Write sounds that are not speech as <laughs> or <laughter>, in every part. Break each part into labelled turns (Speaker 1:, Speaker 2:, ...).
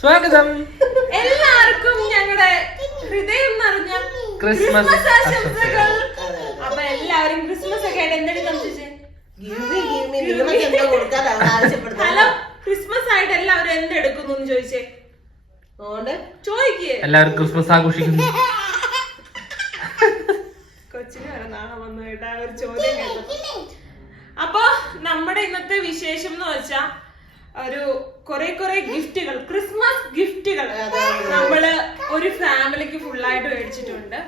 Speaker 1: സ്വാഗതം.
Speaker 2: എല്ലാവർക്കും ഞങ്ങളുടെ ഹൃദയം നിറഞ്ഞ
Speaker 1: ക്രിസ്മസ്
Speaker 2: ആശംസകൾ. അപ്പൊ എല്ലാവരും ക്രിസ്മസ് ഒക്കെ ആയിട്ട് എന്തെങ്കിലും സംശയിച്ചേ? ഹലോ ക്രിസ്മസ് ആയിട്ട് എല്ലാവരും എന്തെടുക്കുന്നു എന്ന് ചോദിച്ചേ? ചോദിക്കേ.
Speaker 1: എല്ലാവരും ക്രിസ്മസ് ആഘോഷിക്കുന്നു.
Speaker 2: കൊച്ചിന് വരെ നാളെ വന്നു കേട്ടാ ഒരു ചോദ്യം കേട്ടോ അപ്പൊ നമ്മുടെ ഇന്നത്തെ വിശേഷം എന്ന് വെച്ചാ ഒരു കുറെ കുറെ ഗിഫ്റ്റുകൾ ക്രിസ്മസ് ഗിഫ്റ്റുകൾ നമ്മൾ ഒരു ഫാമിലിക്ക് ഫുള്ളായിട്ട് മേടിച്ചിട്ടുണ്ട്.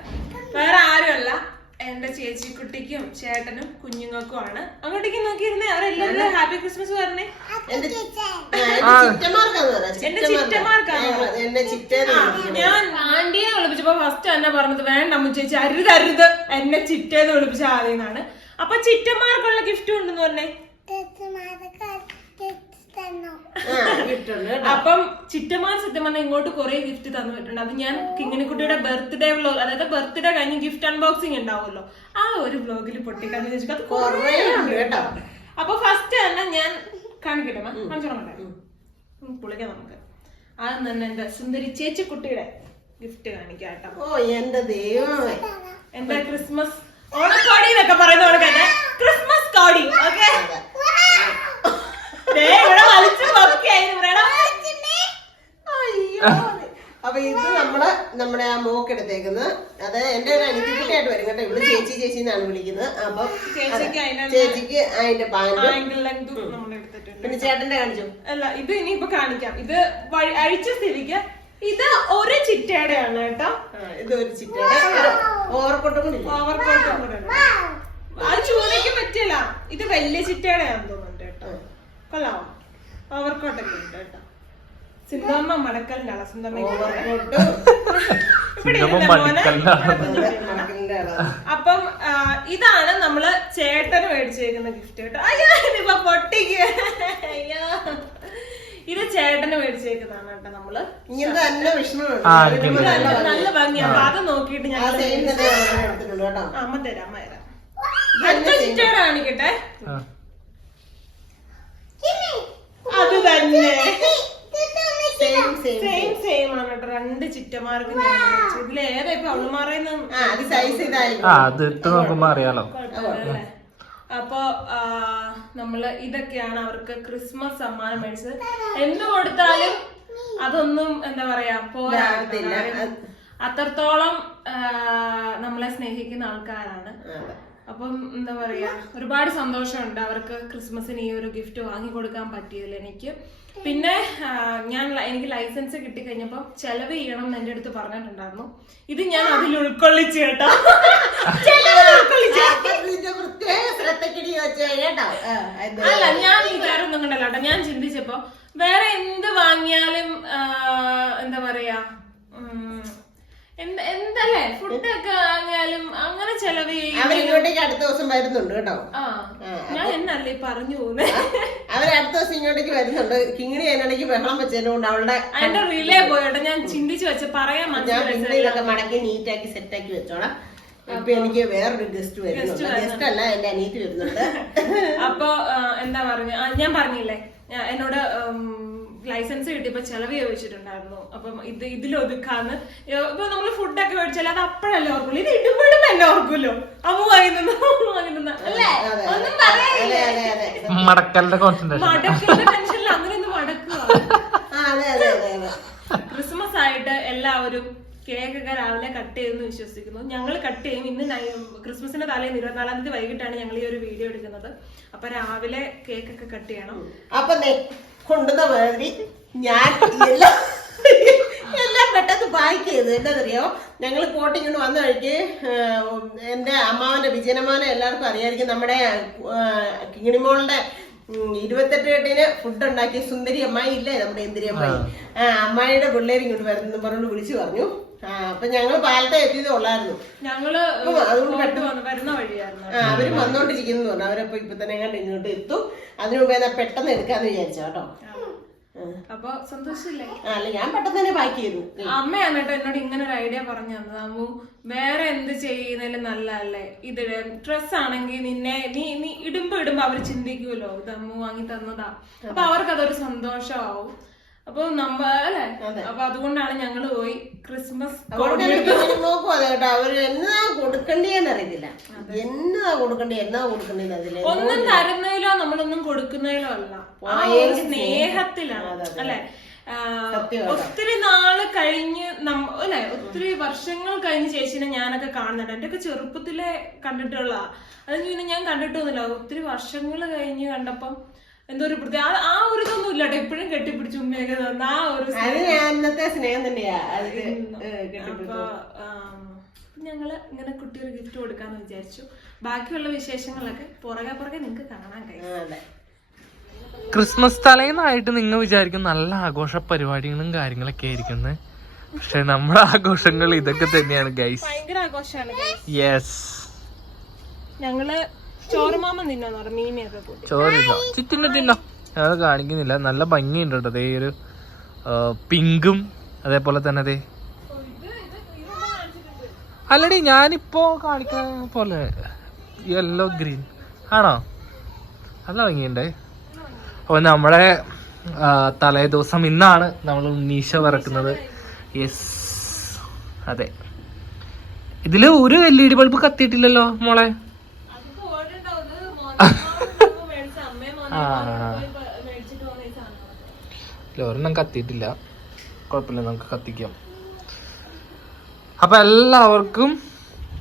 Speaker 2: വേറെ ആരുമല്ല. എന്റെ ചേച്ചി കുട്ടിക്കും ചേട്ടനും കുഞ്ഞുങ്ങൾക്കും ആണ് അങ്ങോട്ടേക്ക് നോക്കിയിരുന്നേ അവരെല്ലാവരും ഹാപ്പി ക്രിസ്മസ് പറഞ്ഞേ.
Speaker 3: എന്റെ
Speaker 2: ചിറ്റമാർക്കാണ്. ഞാൻ ആന്റിയെ വിളിപ്പിച്ചപ്പോ ഫസ്റ്റ് എന്നെ പറഞ്ഞത് വേണ്ട അമ്മ ചേച്ചി അരുത് അരുത്. എന്നെ ചിറ്റേന്ന് വിളിപ്പിച്ച ആദ്യം അപ്പൊ ചിറ്റന്മാർക്കുള്ള ഗിഫ്റ്റ് ഉണ്ടെന്ന് പറഞ്ഞേ. അപ്പം ചിറ്റമാർ സത്യം പറഞ്ഞാൽ ഇങ്ങോട്ട് കുറെ ഗിഫ്റ്റ് തന്നിട്ടുണ്ട് അത് ഞാൻ കിങ്ങിണിക്കുട്ടിയുടെ ബർത്ത്ഡേ വ്ലോഗ് അതായത് ബർത്ത്ഡേ കഴിഞ്ഞ് ഗിഫ്റ്റ് അൺബോക്സിംഗ് ഉണ്ടാവുമല്ലോ. ആ ഒരു ബ്ലോഗിൽ പൊട്ടിക്കാന്ന് ചോദിച്ചു അത്
Speaker 3: കുറേ ഉണ്ട് കേട്ടോ.
Speaker 2: അപ്പൊ ഫസ്റ്റ് തന്നെ ഞാൻ കാണിക്കട്ടെ കാണിച്ചോളാം പുളിക്കാം നമുക്ക്. ആദ്യം തന്നെ എന്റെ സുന്ദരി ചേച്ചി കുട്ടിയുടെ ഗിഫ്റ്റ് കാണിക്കാം കേട്ടോ.
Speaker 3: ഓ എന്റെ ദൈവമേ.
Speaker 2: എന്താ ക്രിസ്മസ്? ഓണക്കോടി എന്നൊക്കെ പറയുന്ന പോലെ തന്നെ ക്രിസ്മസ് കോടി ഓക്കെ ഇവിടെ വലിച്ചു നോക്കിയായിരുന്നു ഇവിടെ
Speaker 3: അയ്യോ അപ്പൊ ഇത് നമ്മൾ നമ്മുടെ ആ മോക്കെടുത്തേക്കുന്നത് അത് എന്റെ ഒരു അനുഭവത്തിലായിട്ട് വരും കേട്ടോ. ഇവിടെ ചേച്ചി ചേച്ചി എന്നാണ് വിളിക്കുന്നത്. അപ്പൊ
Speaker 2: ചേച്ചിക്ക്
Speaker 3: അതിന്റെ
Speaker 2: പാന്റ്
Speaker 3: പിന്നെ ചേട്ടന്റെ കാണിച്ചു?
Speaker 2: അല്ല ഇത് ഇനിയിപ്പോ കാണിക്കാം. ഇത് അഴിച്ച സ്ഥിതിക്ക് ഇത് ഒരു ചിറ്റയുടെയാണ് കേട്ടോ.
Speaker 3: ഇത് ഒരു ചിറ്റയുടെ. ഓവർക്കോട്ടും കൂടി ഇല്ലേ?
Speaker 2: ഓവർ കോട്ടും കൂടെ. അത് ചൂടയ്ക്ക് പറ്റില്ല ഇത് വലിയ ചിറ്റയുടെയാണെന്ന് തോന്നുന്നു. കൊള്ളാമോ ഓവർ കോട്ടൊക്കെ ഉണ്ട് കേട്ടോ സിന്ധമ്മ മടക്കലിന്റെ ആളാ സിന്ധമ്മ. അപ്പം ഇതാണ് നമ്മൾ ചേട്ടന് മേടിച്ചേക്കുന്ന ഗിഫ്റ്റ് കേട്ടോ അയ്യോ ഇപ്പൊ പൊട്ടിക്ക് അയ്യോ ഇത് ചേട്ടന് മേടിച്ചേക്കുന്നതാണ് കേട്ടോ നമ്മൾ
Speaker 3: ഇങ്ങനത്തെ നല്ല.
Speaker 2: ഭംഗിയാണ് അത് നോക്കിയിട്ട്
Speaker 3: ഞാൻ
Speaker 2: അമ്മ തരാം അമ്മ തരാം അടുത്ത ചിറ്റയുടെ കാണിക്കട്ടെ
Speaker 1: ആ.
Speaker 2: അത് തന്നെ.
Speaker 3: സെയിം സെയിം
Speaker 2: സെയിം സെയിം ആണ് കേട്ടോ രണ്ട് ചിറ്റമാർക്ക് ഞാൻ മേടിച്ചത്. ഇതിലേതാ ഇപ്പൊ അവളുമാറേന്ന്
Speaker 3: ആ അത് സൈസ് ഇതായിരിക്കും
Speaker 1: ആ അത് ഇട്ട് നോക്കുമ്പോ അറിയാലോ.
Speaker 2: കുഴപ്പമില്ലല്ലേ? അപ്പൊ ആ, നമ്മൾ ഇതൊക്കെയാണ് അവർക്ക് ക്രിസ്മസ് സമ്മാനം മേടിച്ചത്. എന്ത് കൊടുത്താലും അതൊന്നും എന്താ പറയാ പോരാ. അത്രത്തോളം ആ, നമ്മളെ സ്നേഹിക്കുന്ന ആൾക്കാരാണ്.
Speaker 3: അതെ.
Speaker 2: അപ്പം എന്താ പറയാ ഒരുപാട് സന്തോഷമുണ്ട് അവർക്ക് ക്രിസ്മസിന് ഈ ഒരു ഗിഫ്റ്റ് വാങ്ങി കൊടുക്കാൻ പറ്റിയതിൽ എനിക്ക്. പിന്നെ ഞാൻ എനിക്ക് ലൈസൻസ് കിട്ടിക്കഴിഞ്ഞപ്പോ ചെലവ് ചെയ്യണം എന്ന് എന്റെ അടുത്ത് പറഞ്ഞിട്ടുണ്ടായിരുന്നു. ഇത് ഞാൻ അതിൽ ഉൾക്കൊള്ളിച്ചു കേട്ടോ. അല്ല ഞാൻ ഈ കാര്യം ഒന്നും കണ്ടല്ലോ ഞാൻ ചിന്തിച്ചപ്പോ വേറെ എന്ത് വാങ്ങിയാലും എന്താ പറയാ എന്തല്ലേ? ഫുഡൊക്കെ ആയാലും അങ്ങനെ ചെലവ്
Speaker 3: അവരിങ്ങോട്ടേക്ക് അടുത്ത ദിവസം വരുന്നുണ്ട് കേട്ടോ.
Speaker 2: ഞാൻ എന്നല്ലേ പറഞ്ഞു പോകുന്നത്
Speaker 3: അവർ അടുത്ത ദിവസം ഇങ്ങോട്ടേക്ക് വരുന്നുണ്ട്. കിങ്ങിണി അതിനിടയ്ക്ക് ബഹളം വെച്ചതിനോണ്ട് അവളുടെ
Speaker 2: അതിന്റെ റിലേ പോയോട്ടെ ഞാൻ ചിന്തിച്ചു വെച്ച് പറയാൻ
Speaker 3: ഇതൊക്കെ മടക്കി നീറ്റാക്കി സെറ്റാക്കി വെച്ചോളാം. ഇപ്പൊ എനിക്ക് വേറൊരു ഗസ്റ്റ് വരുന്നുണ്ട്. ഗസ്റ്റ് അല്ല എന്റെ അനിയത്തി വരുന്നുണ്ട്.
Speaker 2: അപ്പൊ എന്താ പറഞ്ഞു? ഞാൻ പറഞ്ഞില്ലേ? എന്നോട് ലൈസൻസ് കിട്ടിയപ്പോ ചെലവ് ചോദിച്ചിട്ടുണ്ടായിരുന്നു. അപ്പം ഇത് ഇതിലൊതുക്കാന്ന്. ഇപ്പൊ നമ്മൾ ഫുഡൊക്കെ മേടിച്ചാൽ അത് അപ്പഴല്ലേ ഓർക്കുള്ളൂ. ഇത് ഇടുമ്പോഴും അല്ലേ ഓർക്കുമല്ലോ അമ്മ വാങ്ങുന്ന അമ്മ അല്ലേ? ഒന്നും
Speaker 1: മടക്കലിന്റെ
Speaker 2: ടെൻഷനിൽ അങ്ങനെ മടക്കുക.
Speaker 3: ആ, അതെ അതെ അതെ അതെ.
Speaker 2: ക്രിസ്മസ് ആയിട്ട് എല്ലാവരും കേക്കൊക്കെ രാവിലെ കട്ട് ചെയ്യുമെന്ന് വിശ്വസിക്കുന്നു. ഞങ്ങൾ കട്ട് ചെയ്യും. ഇന്ന് ക്രിസ്മസിന്റെ തലേന്ന് ഇരുപത്തിനാലാം തീയതി വൈകിട്ടാണ് ഞങ്ങൾ ഈ ഒരു വീഡിയോ എടുക്കുന്നത്. അപ്പൊ രാവിലെ കേക്കൊക്കെ കട്ട് ചെയ്യണം.
Speaker 3: അപ്പൊ നെ കൊണ്ടുവന്ന മാതിരി ഞാൻ എല്ലാം എല്ലാം പെട്ടെന്ന് പാക്ക് ചെയ്തു. എന്താണെന്നറിയോ? ഞങ്ങൾ പോട്ടിങ്ങോട്ട് വന്ന വഴിക്ക് എന്റെ അമ്മാവന്റെ വിജയനമ്മാനെ എല്ലാവർക്കും അറിയായിരിക്കും നമ്മുടെ കിങ്ങിണിമോളുടെ ഇരുപത്തെട്ട് കെട്ടിന് ഫുഡ് ഉണ്ടാക്കിയ സുന്ദരി അമ്മായി ഇല്ലേ? നമ്മുടെ എന്തിരി അമ്മായി. ആ. അമ്മായിയുടെ പിള്ളേർ ഇങ്ങോട്ട് വരുന്നു പറഞ്ഞു വിളിച്ചു പറഞ്ഞു. ആ അപ്പൊ ഞങ്ങൾ പാലത്തെ എത്തിയത് ഉള്ളായിരുന്നു. ഞങ്ങൾ അതുകൊണ്ട്
Speaker 2: വരുന്ന വഴിയായിരുന്നു.
Speaker 3: ആ അവർ വന്നോണ്ടിരിക്കുന്നു പറഞ്ഞു. അവരപ്പോ ഇപ്പൊ തന്നെ ഇങ്ങോട്ട് എത്തും. അതിനു മുമ്പേ പെട്ടെന്ന് എടുക്കാന്ന് വിചാരിച്ചോ കേട്ടോ.
Speaker 2: അപ്പൊ സന്തോഷില്ലേ
Speaker 3: അല്ല ഞാൻ പെട്ടെന്ന് തന്നെ പാക്ക് ചെയ്തു.
Speaker 2: അമ്മയാണ് കേട്ടോ എന്നോട് ഇങ്ങനെ ഒരു ഐഡിയ പറഞ്ഞു തന്നത്. അമ്മു വേറെ എന്ത് ചെയ്യുന്നതിൽ നല്ലതല്ലേ? ഇത് ഡ്രസ് ആണെങ്കിൽ നിന്നെ നീ നീ ഇടുമ്പോ ഇടുമ്പോ അവർ ചിന്തിക്കുമല്ലോ ഇത് അമ്മു വാങ്ങി തന്നതാ. അപ്പൊ അവർക്ക് അതൊരു സന്തോഷമാവും. അപ്പൊ നമ്മ അല്ലെ? അപ്പൊ അതുകൊണ്ടാണ് ഞങ്ങൾ പോയി ക്രിസ്മസ്
Speaker 3: അതുകൊണ്ട് എനിക്ക് നോക്കും അതെ കേട്ടോ. അവർ എന്നാ കൊടുക്കണ്ടേന്ന് അറിയത്തില്ല. എന്നാ കൊടുക്കണ്ടേ എന്നാ കൊടുക്കണ്ടേന്ന് അതിൽ
Speaker 2: ഒന്നും തരുന്നതിലോ നമ്മളൊന്നും കൊടുക്കുന്നതിലോ അല്ല. സ്നേഹത്തിലാണ് അല്ലെ? ഒത്തിരി നാൾ കഴിഞ്ഞ് അല്ലെ? ഒത്തിരി വർഷങ്ങൾ കഴിഞ്ഞ ചേച്ചിനെ ഞാനൊക്കെ കാണുന്നുണ്ട്. എന്റെ ഒക്കെ ചെറുപ്പത്തിലെ കണ്ടിട്ടുള്ള അത് പിന്നെ ഞാൻ കണ്ടിട്ടൊന്നുമില്ല. ഒത്തിരി വർഷങ്ങൾ കഴിഞ്ഞ് കണ്ടപ്പം എന്തോ ഒരു പ്രത്യേക ആ- ആ ഒരു ഇതൊന്നും ഇല്ല കേട്ടോ എപ്പോഴും കെട്ടിപ്പിടിച്ച് ഉമ്മയൊക്കെ തന്ന ആ ഒരു
Speaker 3: അത് ഞാൻ അന്നത്തെ സ്നേഹം തന്നെയാ. അത്
Speaker 2: അപ്പൊ ആം, ഞങ്ങൾ ഇങ്ങനെ കുട്ടിയൊരു ഗിഫ്റ്റ് കൊടുക്കാന്ന് വിചാരിച്ചു. ബാക്കിയുള്ള വിശേഷങ്ങളൊക്കെ പുറകെ പുറകെ നിങ്ങക്ക് കാണാൻ കഴിയും
Speaker 1: ക്രിസ്മസ് തലേന്നായിട്ട് നിങ്ങൾ വിചാരിക്കും നല്ല ആഘോഷ പരിപാടികളും കാര്യങ്ങളൊക്കെ ആയിരിക്കുന്നത് പക്ഷെ നമ്മുടെ ആഘോഷങ്ങൾ ഇതൊക്കെ തന്നെയാണ് ഗൈസ്
Speaker 2: ഭയങ്കര ആഘോഷമാണ്
Speaker 1: യെസ്
Speaker 2: ഞങ്ങൾ ചോറുമാമ തിന്നാന്ന് പറഞ്ഞു.
Speaker 1: കാണിക്കുന്നില്ല. നല്ല ഭംഗിയുണ്ട് കേട്ടോ. അതേ ഒരു പിങ്കും അതേപോലെ തന്നെ അതേ അല്ലടി ഞാനിപ്പോ കാണിക്കുന്ന പോലെ യെല്ലോ ഗ്രീൻ. ആണോ? നല്ല ഭംഗിയുണ്ടേ. അപ്പൊ നമ്മളെ തലേ ദിവസം ഇന്നാണ് നമ്മൾ ഉണ്ണീശ വറക്കുന്നത്. യെസ് അതെ. ഇതിൽ ഒരു എൽ ഇ ഡി ബൾബ് കത്തിയിട്ടില്ലല്ലോ മോളെ
Speaker 2: അതിപ്പോ ഓടുണ്ടാവും ഇത് മോനെ മേടിച്ച അമ്മയും മോനെ
Speaker 1: ആ
Speaker 2: മേടിച്ചിട്ട് പോകുന്ന ഈ സാധനങ്ങളൊക്കെ
Speaker 1: ഇല്ല, ഒരെണ്ണം കത്തിയിട്ടില്ല. കുഴപ്പമില്ല നമുക്ക് കത്തിക്കാം. അപ്പൊ എല്ലാവർക്കും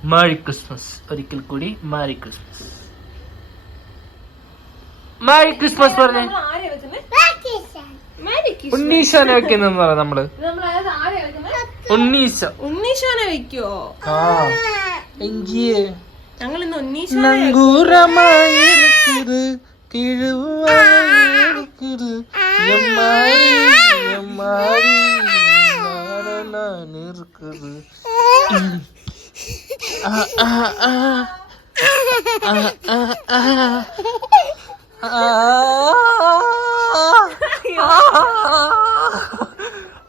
Speaker 1: മാരി ക്രിസ്മസ് ഒരിക്കൽ കൂടി മാരി ക്രിസ്മസ് മാരി ക്രിസ്മസ് പറഞ്ഞേ. ഉണ്ണീശാനെ വെക്കുന്ന. പറയാം
Speaker 2: നമ്മൾ.
Speaker 1: ഉണ്ണീശ.
Speaker 2: ഉണ്ണീശാനെ വെക്കോ
Speaker 1: ആ. എങ്കിയേ.
Speaker 2: ഞങ്ങൾ ഇന്ന്
Speaker 1: ഒന്നീശ്വരമായിരിക്കുന്നത് കിഴുവായിരിക്കുന്നത്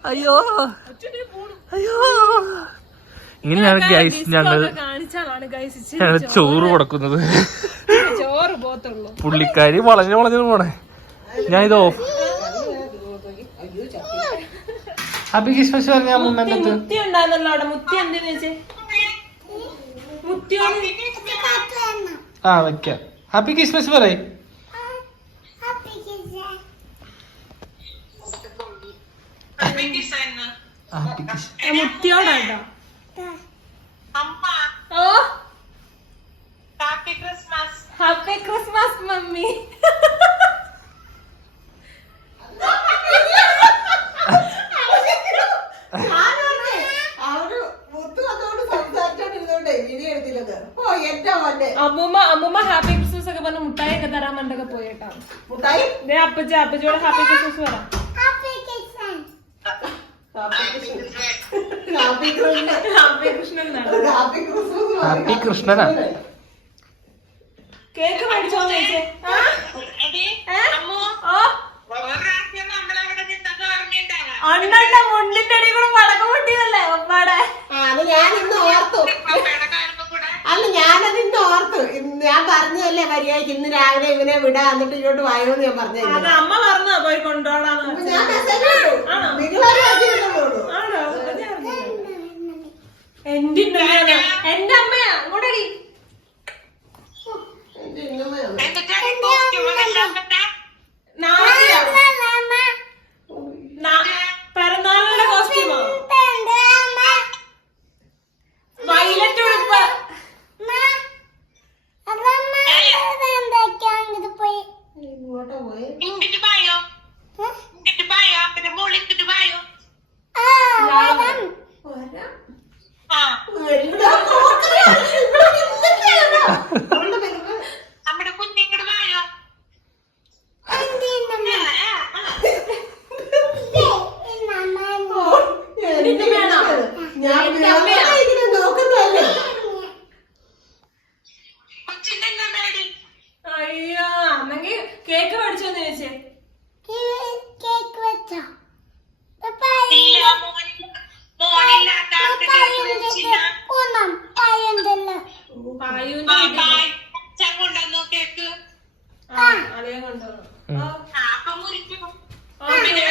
Speaker 1: അയ്യോ. അയ്യോ. ഇങ്ങനെയാണ് ഗൈസ് ഞങ്ങൾ ഞങ്ങൾ ചോറ് കൊടുക്കുന്നത്. പുള്ളിക്കാരി വളഞ്ഞു വളഞ്ഞു പോണേ. ഞാൻ ഇത് ഓഫ് ഹാപ്പി ക്രിസ്മസ് പറഞ്ഞ ആ വെക്കാം. ഹാപ്പി ക്രിസ്മസ് പറയേ. ഹാപ്പി ക്രിസ്മസ്
Speaker 2: മുത്തിയോടാട്ടോ ഓ. Happy Christmas mummy.
Speaker 3: ക്രിസ്മസ് മോന്റെ.
Speaker 2: അമ്മൂമ്മ അമ്മൂമ്മ ഹാപ്പി ക്രിസ്മസ് ഒക്കെ പറഞ്ഞ മുട്ടായി ഒക്കെ തരാൻ വേണ്ടൊക്കെ പോയിട്ടാ
Speaker 3: മുട്ടായി?
Speaker 2: അപ്പച്ചി അപ്പച്ചിയോട് ഹാപ്പി ക്രിസ്മസ് പറ
Speaker 3: happy Krishnan happy Krishnan
Speaker 2: happy Krishnan എന്നാണ്
Speaker 3: ഹാപ്പി ക്രിസ്മസ്
Speaker 1: ഹാപ്പി കൃഷ്ണനാ.
Speaker 2: കേക്ക്? ഓ. അണ്ണന്റെ മുണ്ടിന്റെ അടി കൂടെ പടക്കം പൊട്ടിയതല്ലേ ഒപ്പാടെ
Speaker 3: ഞാൻ ഇന്ന് ഓർത്തു. അല്ല ഞാനത് ഇന്ന് ഓർത്തു. ഞാൻ പറഞ്ഞതല്ലേ മര്യാദയ്ക്ക് ഇന്ന് രാവിലെ ഇവനെ വിടാ എന്നിട്ട് ഇങ്ങോട്ട് വായോന്ന് ഞാൻ പറഞ്ഞു
Speaker 2: അമ്മ പറഞ്ഞോ പോയി കൊണ്ടോടാന്ന്
Speaker 3: ഞാൻ മെസ്സേജ്.
Speaker 2: ആണോ. എന്റെ അമ്മയാ. ഇങ്ങോട്ടടി പിറന്നാളിന്റെ കോസ്റ്റ്യൂമോ വൈലറ്റ് ഉടുപ്പ്
Speaker 3: ഇങ്ങോട്ടാ പോയെ? വരാം. ഇവിടെ നോക്കണേ. ഇവിടെ നിന്നിട്ടാണ്. അവളുടെ പെരുമാ- ഓ, എന്റെ
Speaker 2: ഇന്നുമ്മയാണോ?
Speaker 3: ഇന്നുമ്മയാണ്. ഞാൻ
Speaker 2: എന്റെ അമ്മയാ.
Speaker 3: വേറെ ഇതിനെ നോക്കുന്നതല്ലേ
Speaker 2: അയ്യോ അന്നെങ്കി കേക്ക് മേടിച്ചോന്ന് ചോദിച്ചേ പായുവിന്റെ വീട്ടിൽ ആ, അളിയൻ കൊണ്ടുവന്നു. ആ, ഓക്കേ.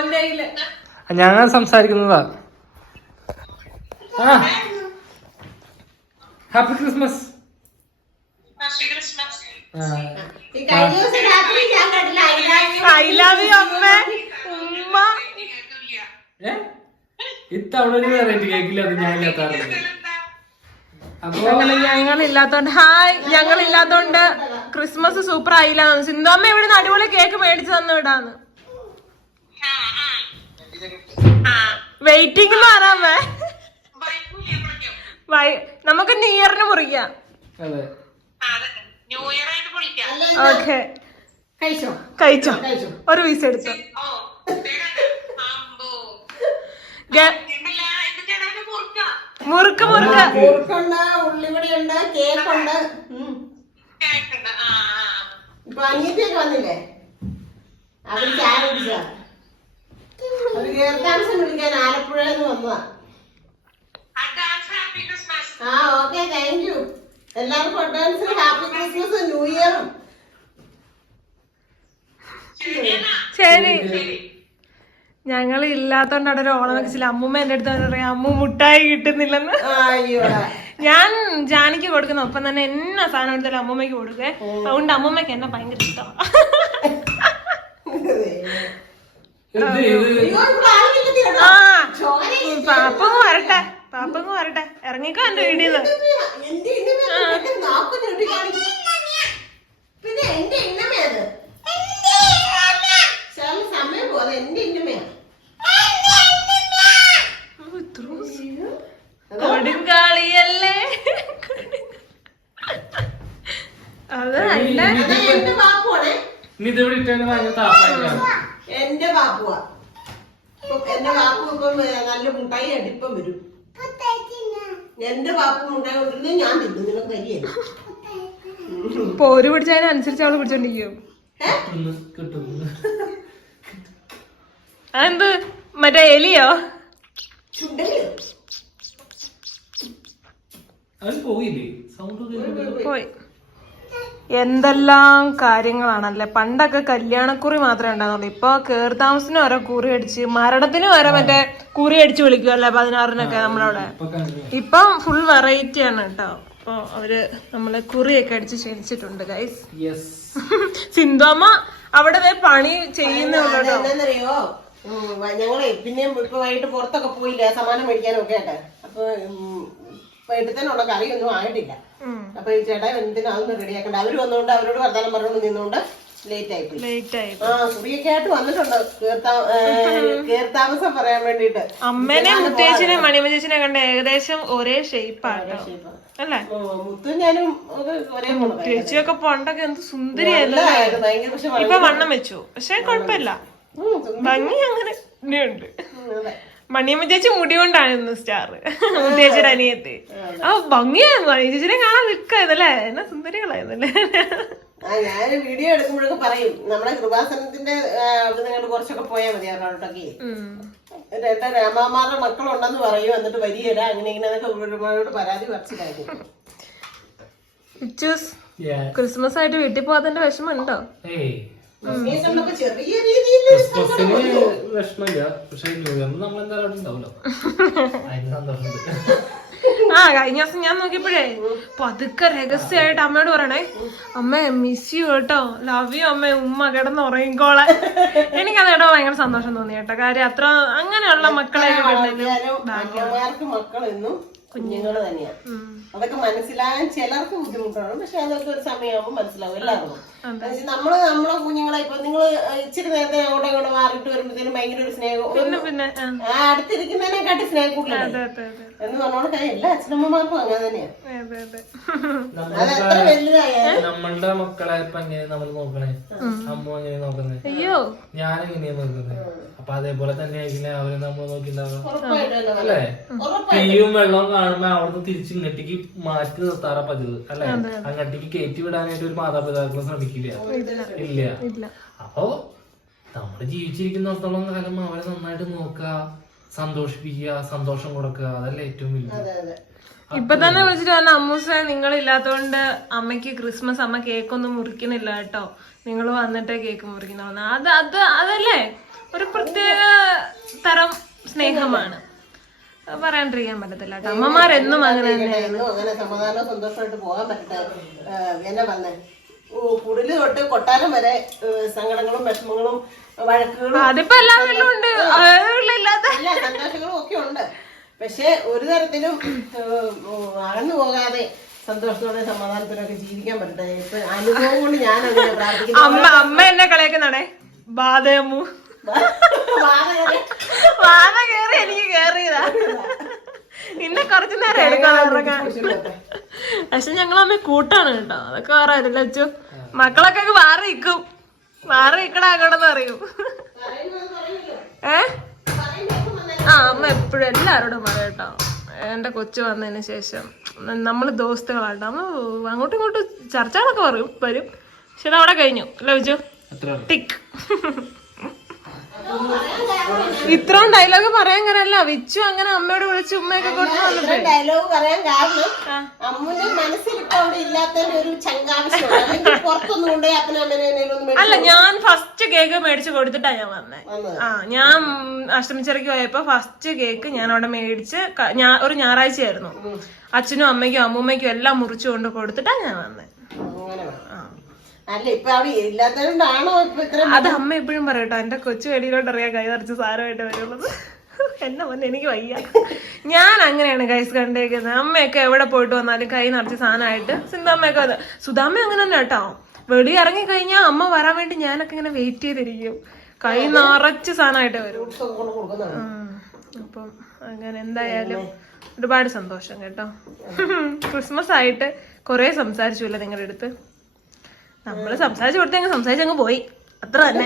Speaker 3: സ്റ്റൈൽ
Speaker 1: ഞങ്ങൾ സംസാരിക്കുന്നതാ. ഹാപ്പി ക്രിസ്മസ്
Speaker 3: ഞാൻ
Speaker 2: ഐ ലവ് യു അമ്മ. ഉമ്മ.
Speaker 1: ഇത്തവണ ഒരു വെറൈറ്റി കേക്കില്ല അത് ഞാൻ ഇല്ലാത്തറിയില്ല
Speaker 2: ഞങ്ങൾ ഞങ്ങളില്ലാത്തോണ്ട് ഹായ് ഞങ്ങളില്ലാത്തോണ്ട് ക്രിസ്മസ് സൂപ്പർ ആയില്ല സിന്ധു അമ്മ ഇവിടെ അടിപൊളി കേക്ക് മേടിച്ചു തന്നു വിടാന്ന്. വെയിറ്റിംഗ് മാറാമേ നമുക്ക് ന്യൂ ഇയറിന് മുറിക്കാം. ഓക്കെ.
Speaker 3: കഴിച്ചോ?
Speaker 2: ഒരു പീസ് എടുത്തു. മുറുക്ക്. മുറുക്ക്
Speaker 3: മുറുക്കുണ്ട് ഉള്ളിവടയുണ്ട് കേക്കുണ്ട്. ഇപ്പൊ അനിയത്തിയൊക്കെ വന്നില്ലേ? അവർ ചായ കുടിച്ച അവർ കീർത്താംശം വിളിക്കാൻ ആലപ്പുഴയിൽ നിന്ന് വന്നതാ. ആ ഓക്കെ താങ്ക് യു എല്ലാവർക്കും അഡ്വാൻസ് ഹാപ്പി ക്രിസ്മസ് ന്യൂ ഇയറും
Speaker 2: ശരി. ഞങ്ങൾ ഇല്ലാത്തോണ്ട് അവിടെ ഒരു ഓണം വെച്ചില്ല അമ്മൂമ്മ എന്റെ അടുത്ത് പറയാം അമ്മു മുട്ടായി കിട്ടുന്നില്ലെന്ന്. ഞാൻ ജാനിക്ക് കൊടുക്കുന്ന. ഒപ്പം തന്നെ എന്നാ സാധനം എടുത്താലും അമ്മൂമ്മയ്ക്ക് കൊടുക്കേ അതുകൊണ്ട് അമ്മൂമ്മയ്ക്ക് എന്നെ ഭയങ്കര ഇഷ്ടമാണ്. പാപ്പങ്ങ് വരട്ടെ. പാപ്പങ്ങ് വരട്ടെ. ഇറങ്ങിക്കോ എന്റെ
Speaker 3: നാക്ക് പിന്നെ എന്റെ ഇന്നമേ അത് ചില സമയം പോലെ എന്റെ ഇന്നമയാ
Speaker 2: കൊടുങ്കാളിയല്ലേ?
Speaker 3: അതാ എന്റെ ബാപ്പുവാണേ
Speaker 1: ഇനി ഇതെവിടെ ഇട്ടാൽ ഭയങ്കര
Speaker 3: എന്റെ ബാപ്പുവാ ഇപ്പൊ എന്റെ ബാപ്പു ഇപ്പം ഏ, നല്ല മുട്ടായി അടിപ്പം വരും എന്റെ ബാപ്പു മുട്ടായി കൊണ്ടിരുന്നത് ഞാൻ തിന്നു നിനക്ക് തരികയാണ്
Speaker 2: പോര് പിടിച്ചതിനനുസരിച്ച് അവൾ പിടിച്ചോണ്ടിരിക്കും. അതെന്ത്? മറ്റേ എലിയോ? പോയി എന്തെല്ലാം കാര്യങ്ങളാണല്ലേ? പണ്ടൊക്കെ കല്യാണക്കുറി മാത്രമേ ഉണ്ടായിരുന്നുള്ളൂ. ഇപ്പൊ കേർതാമസിന് വരെ കുറി അടിച്ച് മരണത്തിന് വരെ മറ്റേ കുറി അടിച്ച് വിളിക്കുമല്ലേ പതിനാറിനൊക്കെ നമ്മളവിടെ?
Speaker 1: ഇപ്പം
Speaker 2: ഫുൾ വെറൈറ്റി ആണ് കേട്ടോ. അപ്പൊ അവർ നമ്മളെ കുറിയൊക്കെ അടിച്ച് ക്ഷണിച്ചിട്ടുണ്ട് ഗൈസ്
Speaker 1: യെസ്
Speaker 2: സിന്ധുമ്മ അവിടെ ദേ പണി
Speaker 3: വ- ഞങ്ങളെ പിന്നെ ഇപ്പൊ വൈകിട്ട് പുറത്തൊക്കെ പോയില്ല സമാനം മേടിക്കാനും ഒക്കെ ആയിട്ട്. അപ്പൊ തന്നെ വൈകിട്ടത്തേനുള്ള കറിയൊന്നും ആയിട്ടില്ല. അപ്പൊ ഈ ചേട്ടാ എന്തിനാ അതൊന്നും റെഡിയാക്കണ്ട അവർ വന്നുകൊണ്ട് അവരോട് വർത്താനം പറഞ്ഞുകൊണ്ട് നിന്നുകൊണ്ട്
Speaker 2: അമ്മേനെ മുത്തേച്ചിനെ മണിമചേച്ചിനെ കണ്ട ഏകദേശം ഒരേ ഷേപ്പാണ് അല്ലേ?
Speaker 3: മുത്തും ഞാനും ഒക്കെ ഒരേ പോണത്
Speaker 2: ചേച്ചിയൊക്കെ പണ്ടൊക്കെ എന്ത് സുന്ദരിയായിരുന്നു ഇപ്പൊ വണ്ണം വെച്ചു. പക്ഷെ കുഴപ്പമില്ല.
Speaker 3: സുന്ദരി.
Speaker 2: ഭംഗി അങ്ങനെ ഉണ്ട്. മണിയമ്മ ചേച്ചി മുടി കൊണ്ടാണ് ഇന്ന് സ്റ്റാർ മുത്തേച്ചിയുടെ അനിയത്തി. ആ ഭംഗിയായിരുന്നു. മണി ചേച്ചിനെ കാണാൻ നിൽക്കായിരുന്നല്ലേ എന്നാ സുന്ദരികളായിരുന്നല്ലേ?
Speaker 3: ആ ഞാൻ വീഡിയോ എടുക്കുമ്പോഴൊക്കെ പറയും നമ്മുടെ കൃപാസനത്തിന്റെ അവിടെ നിങ്ങൾ കുറച്ചൊക്കെ പോയാൽ മതി അവരോട്ടൊക്കെ എന്റെ രാമാമാരുടെ മക്കളുണ്ടെന്ന് പറയും എന്നിട്ട് വരികയില്ല അങ്ങനെ ഇങ്ങനെ ഒരുപാട് പരാതി പറിച്ചിട്ടായിരുന്നു
Speaker 2: ഇച്ചൂസ് ക്രിസ്മസ് ആയിട്ട് വീട്ടിൽ പോകാത്തതിന്റെ
Speaker 3: വിഷമുണ്ടോ ചെറിയ രീതിയിൽ
Speaker 1: വിഷമമില്ല. പക്ഷെ നമ്മളെന്തായാലും ഉണ്ടാവില്ല <laughs> അതിന് സന്തോഷമുണ്ട്. <laughs>
Speaker 2: ആ കഴിഞ്ഞ ദിവസം ഞാൻ നോക്കിയപ്പോഴേ പതുക്കെ രഹസ്യമായിട്ട് അമ്മയോട് പറയണേ അമ്മ മിസ് യു കേട്ടോ. ലവ് യു അമ്മ. ഉമ്മ കിടന്ന് ഉറങ്ങിക്കോളെ എനിക്കത് കേട്ടോ ഭയങ്കര സന്തോഷം തോന്നി കേട്ടോ. കാര്യം അത്ര അങ്ങനെയുള്ള മക്കളെയൊക്കെ
Speaker 3: കുഞ്ഞുങ്ങൾ തന്നെയാണ് അതൊക്കെ മനസ്സിലാകാൻ ചിലർക്ക് ബുദ്ധിമുട്ടാണ്. പക്ഷെ അതൊക്കെ ഒരു സമയമാകുമ്പോൾ മനസ്സിലാവും എല്ലാവർക്കും. നമ്മൾ നമ്മളെ കുഞ്ഞുങ്ങളെ ഇപ്പൊ നിങ്ങൾ ഇച്ചിരി നേരത്തെ അങ്ങോട്ടും ഇങ്ങോട്ട് മാറിയിട്ട് വരുമ്പോഴത്തേനും ഭയങ്കര ഒരു സ്നേഹം.
Speaker 2: പിന്നെ ആ,
Speaker 3: അടുത്തിരിക്കുന്നതിനെക്കാട്ടി സ്നേഹം കൂടുതലാണ്.
Speaker 2: അതെ അതെ അതെ.
Speaker 3: എന്ന് പറഞ്ഞോണ്ട് എല്ലാ അച്ഛനമ്മമാർക്കും അങ്ങനെ തന്നെയാണ്
Speaker 2: അതെ
Speaker 3: എത്ര വലുതായാലും.
Speaker 1: നമ്മളുടെ മക്കളെ ഇപ്പൊ എങ്ങനെ നമ്മൾ നോക്കണേ? അമ്മ എങ്ങനെ നോക്കണേ?
Speaker 2: അയ്യോ.
Speaker 1: ഞാൻ എങ്ങനെയാ നോക്കുന്നത് അപ്പൊ അതേപോലെ തന്നെ ആയിരിക്കില്ല? അവർ നമ്മൾ നോക്കിണ്ടാവുക. അല്ലേ? തീയും വെള്ളവും കാണുമ്പോ അവിടുന്ന് തിരിച്ച് ഇങ്ങോട്ടേക്ക് മാറ്റി നിർത്താറാ പതിവ് അല്ലെ? അങ്ങോട്ടേക്ക് കയറ്റി വിടാനായിട്ട് ഒരു മാതാപിതാക്കളും ശ്രമിക്കില്ല. ഇല്ല
Speaker 2: ഇല്ല.
Speaker 1: അപ്പോ നമ്മൾ ജീവിച്ചിരിക്കുന്നിടത്തോളം കാലം അവരെ നന്നായിട്ട് നോക്കുക സന്തോഷിപ്പിക്കുക സന്തോഷം കൊടുക്കുക അതല്ലേ ഏറ്റവും വലിയ
Speaker 3: അതെ അതെ.
Speaker 2: ഇപ്പൊ തന്നെ വിളിച്ചിട്ട് പറഞ്ഞ അമ്മൂസ നിങ്ങൾ ഇല്ലാത്തോണ്ട് അമ്മയ്ക്ക് ക്രിസ്മസ് അമ്മ കേക്ക് ഒന്നും മുറിക്കുന്നില്ല കേട്ടോ. നിങ്ങൾ വന്നിട്ടേ കേക്ക് മുറിക്കുന്ന അത് അത് അതല്ലേ? ഒരു പ്രത്യേക തരം സ്നേഹമാണ്. പറയാണ്ടിരിക്കാൻ പറ്റത്തില്ല കേട്ടോ. അമ്മമാരെന്നും അങ്ങനെ
Speaker 3: തന്നെയാണ്. അങ്ങനെ സമാധാനവും സന്തോഷമായിട്ട് പോകാൻ പറ്റട്ടെ എന്നാ പറഞ്ഞേ കുടിൽ തൊട്ട് കൊട്ടാരം വരെ സങ്കടങ്ങളും വിഷമങ്ങളും വഴക്കുകളും
Speaker 2: അതിപ്പോ എല്ലാ ഉണ്ട്.
Speaker 3: എല്ലാ സന്തോഷങ്ങളും ഒക്കെ ഉണ്ട്. പക്ഷെ ഒരു തരത്തിലും അകന്നു പോകാതെ സന്തോഷത്തോടെ സമാധാനത്തോടെ ജീവിക്കാൻ പറ്റട്ടെ ഇപ്പൊ അനുഭവം കൊണ്ട് ഞാൻ
Speaker 2: അമ്മ അമ്മ എന്നെ കളിയാക്കുന്നാണേ ബാധയമ്മു. വാത കേറി എനിക്ക് കേറിയതാ നിന്നെ കുറച്ചു നേരം എടുക്കാൻ ഇറങ്ങാൻ. പക്ഷെ ഞങ്ങൾ അമ്മ കൂട്ടാണ് കേട്ടോ. അതൊക്കെ വേറെ ഇതില്ല അച്ചു മക്കളൊക്കെ വേറെ മാറി നിൽക്കും. മാറി നിൽക്കണ അങ്ങോട്ടെന്ന് അറിയും. ഏ ആ അമ്മ എപ്പോഴും എല്ലാവരോടും പറയും കേട്ടോ. എന്റെ കൊച്ചു വന്നതിന് ശേഷം നമ്മൾ ദോസ്തുകളാണ് അമ്മ അങ്ങോട്ടും ഇങ്ങോട്ടും ചർച്ചകളൊക്കെ പറയും വരും. പക്ഷെ ഇത് അവിടെ കഴിഞ്ഞു.
Speaker 1: അത്ര
Speaker 2: ടിക്ക്. ഇത്രയും ഡയലോഗ് പറയാൻ കാരണല്ല. വിച്ചു അങ്ങനെ അമ്മയോട് വിളിച്ച് ഉമ്മയൊക്കെ കൊടുത്തു
Speaker 3: ഡയലോഗ് പറയാൻ കാരണം അമ്മുന്റെ മനസ്സിൽ ഇപ്പൊ അവിടെ ഇല്ലാത്തതിന്റെ ഒരു ചങ്കാവശ്യമാണ്. അല്ലെങ്കിൽ പുറത്തൊന്നും കൊണ്ടുപോയി അപ്പനും അമ്മനെ ഒന്നും
Speaker 2: അല്ല ഞാൻ ഫസ്റ്റ് കേക്ക് മേടിച്ച് കൊടുത്തിട്ടാ ഞാൻ വന്നേ. ആ ഞാൻ അഷ്ടമിച്ചിറക്കി പോയപ്പോ ഫസ്റ്റ് കേക്ക് ഞാൻ അവിടെ മേടിച്ച് ഒരു ഞായറാഴ്ചയായിരുന്നു. അച്ഛനും അമ്മയ്ക്കും അമ്മൂമ്മയ്ക്കും എല്ലാം മുറിച്ചു കൊണ്ട് കൊടുത്തിട്ടാ ഞാൻ വന്നേ.
Speaker 3: അല്ല ഇപ്പൊ അവിടെ ഇല്ലാത്തതുകൊണ്ടാണോ ഇപ്പൊ ഇത്ര
Speaker 2: അത് അമ്മ എപ്പോഴും പറയട്ടോ എന്റെ കൊച്ചു വെളിയിലോട്ട് അറിയാൻ കൈ നിറച്ച് സാരമായിട്ട് വരുള്ളത് എന്നെ വന്ന് എനിക്ക് വയ്യ. ഞാൻ അങ്ങനെയാണ് കൈസ് കണ്ടേക്കുന്നത്. അമ്മയൊക്കെ എവിടെ പോയിട്ട് വന്നാലും കൈ നിറച്ച് സാധനമായിട്ട് സിന്താമ്മയൊക്കെ അത് സുധാമ്മ അങ്ങനെ തന്നെ കേട്ടോ. വെളി ഇറങ്ങി കഴിഞ്ഞാൽ അമ്മ വരാൻ വേണ്ടി ഞാനൊക്കെ ഇങ്ങനെ വെയിറ്റ് ചെയ്തിരിക്കും. കൈ നിറച്ച് സാധനമായിട്ട് വരും. അപ്പം അങ്ങനെ എന്തായാലും ഒരുപാട് സന്തോഷം കേട്ടോ. ക്രിസ്മസ് <laughs> ആയിട്ട് കുറെ സംസാരിച്ചു നിങ്ങളുടെ അടുത്ത്. നമ്മൾ സംസാരിച്ചു കൊടുത്തങ്ങ് സംസാരിച്ചങ്ങ് പോയി. അത്ര തന്നെ.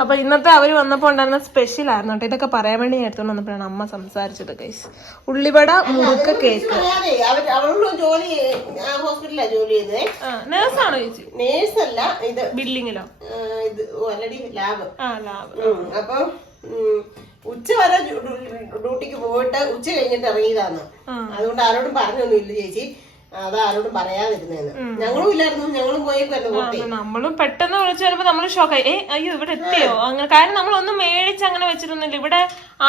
Speaker 2: അപ്പൊ ഇന്നത്തെ അവർ വന്നപ്പോ ഉണ്ടായിരുന്ന സ്പെഷ്യൽ ആയിരുന്നു കേട്ടോ. ഇതൊക്കെ പറയാൻ വേണ്ടി ഞാൻ എടുത്തോണ്ട് വന്നപ്പോഴാണ് അമ്മ സംസാരിച്ചത് കേസ് ഉള്ളിവട മുറുക്ക കേക്ക്
Speaker 3: ജോലി ഹോസ്പിറ്റലിലാ ജോലി ചെയ്തേ.
Speaker 2: നേഴ്സാണോ ചേച്ചി?
Speaker 3: നേഴ്സ് അല്ല ഇത്
Speaker 2: ബില്ലിങ്ങിലോ
Speaker 3: ഇത് ഓൾറെഡി ലാബ്
Speaker 2: ആ
Speaker 3: ലാബ് അപ്പൊ ഉച്ച വരെ ഡ്യൂ- ഡ്യൂ- ഡ്യൂട്ടിക്ക് പോയിട്ട് ഉച്ച കഴിഞ്ഞിട്ട് ഇറങ്ങിയതാന്ന്. അതുകൊണ്ട് ആരോടും പറഞ്ഞൊന്നുമില്ല ചേച്ചി. അത് ആരോടും പറയാതിരുന്നേന്ന് ഞങ്ങളും ഇല്ലായിരുന്നു ഞങ്ങളും കോട്ടി
Speaker 2: നമ്മളും പെട്ടെന്ന് വിളിച്ചു വരുമ്പോ നമ്മൾ ഷോക്കായി ഏ അയ്യോ ഇവിടെ എത്തിയോ? അങ്ങനെ കാരണം നമ്മളൊന്നും മേടിച്ച് അങ്ങനെ വെച്ചിരുന്നില്ല ഇവിടെ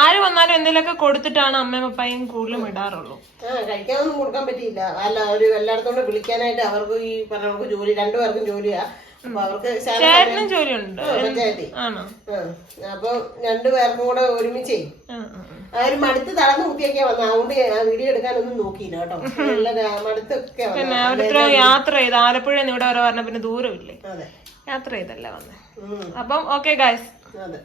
Speaker 2: ആര് വന്നാലും എന്തെങ്കിലുമൊക്കെ കൊടുത്തിട്ടാണ് അമ്മയും പപ്പയും കൂടുതലും ഇടാറുള്ളൂ.
Speaker 3: ആ കഴിക്കാനൊന്നും കൊടുക്കാൻ പറ്റിയില്ല. അല്ല ഒരു എല്ലായിടത്തോടെ വിളിക്കാനായിട്ട് അവർക്ക് ഈ പറഞ്ഞവർക്ക് ജോലി രണ്ടുപേർക്കും ജോലിയാ. അപ്പൊ അവർക്ക്
Speaker 2: ചേട്ടനും ജോലിയുണ്ട്. ആണോ?
Speaker 3: അപ്പൊ രണ്ടുപേർക്കും കൂടെ ഒരുമിച്ചേ. ഒരു മടുത്ത് തളർന്ന് കുത്തിയൊക്കെയാ വന്ന. അതുകൊണ്ട് വീഡിയോ എടുക്കാനൊന്നും നോക്കിയില്ല കേട്ടോ. മടുത്തൊക്കെ
Speaker 2: പിന്നെ അവരിത്ര യാത്ര ചെയ്ത് ആലപ്പുഴ ഇവിടെ വരെ പറഞ്ഞ പിന്നെ ദൂരമില്ലേ?
Speaker 3: അതെ.
Speaker 2: യാത്ര ചെയ്തല്ലേ വന്നേ? അപ്പം ഓക്കെ ഗായ്സ്
Speaker 3: അതെ.